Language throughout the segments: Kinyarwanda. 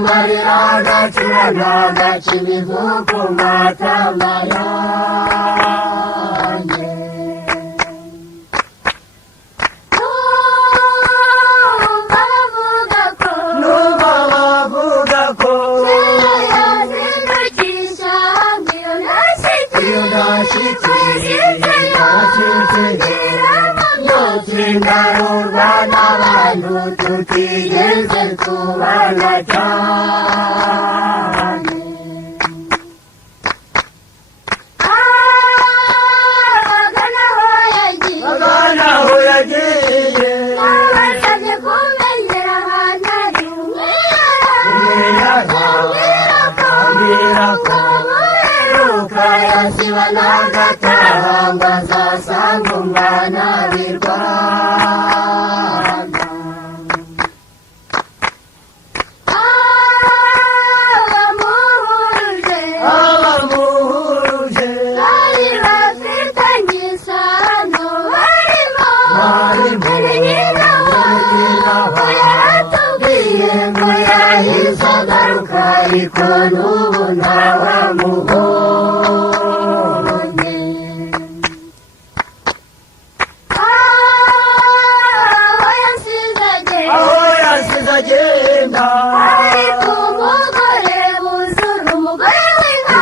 amarira agacurana agacibivu ku matama yanjye. Numva bavuga ko yazindukisha iyo nashyikiriye notsindarurwa n'abantu tutigeze tubana cyane. agana aho yagiye abasabye kumenyera ahantu ari umwirabura ko muheruka yasiba n'agataha ngo azasanga umwana w'i Rwanda. abamuhuruje bari bafitanye isano barimo nyina wabo yaratubwiye ngo yahise agaruka ariko n'ubu ntawamubonye. aho yasize agenda ariko umugore buzura umugore w'inka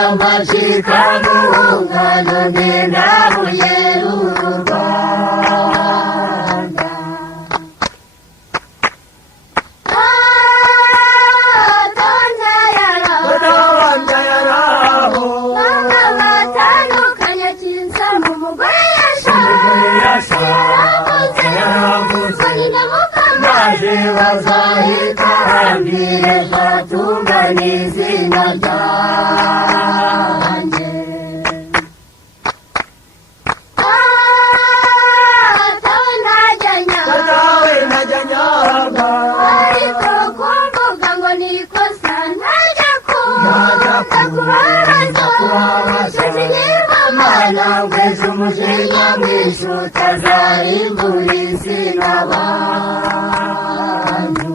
amacika muhungano n'indabuye uru Rwanda. Tonda yaraho batandukanye kinsa mu mugore yashaka maze bazahita hambire batunga n'izina ryanjye. Tawe najya nyanga ariko kumvuga ngo nikosa ntajya kubabaza Mana ngweza umujinya mwinshi utazarimbura izina abantu.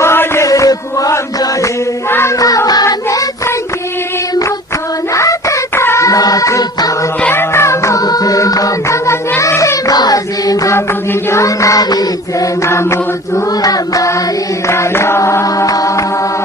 wagere kuwambyaye mama wambetse nkiri muto nateta mazi nkavuga ibyo nabitse nkamutura amarira yawe.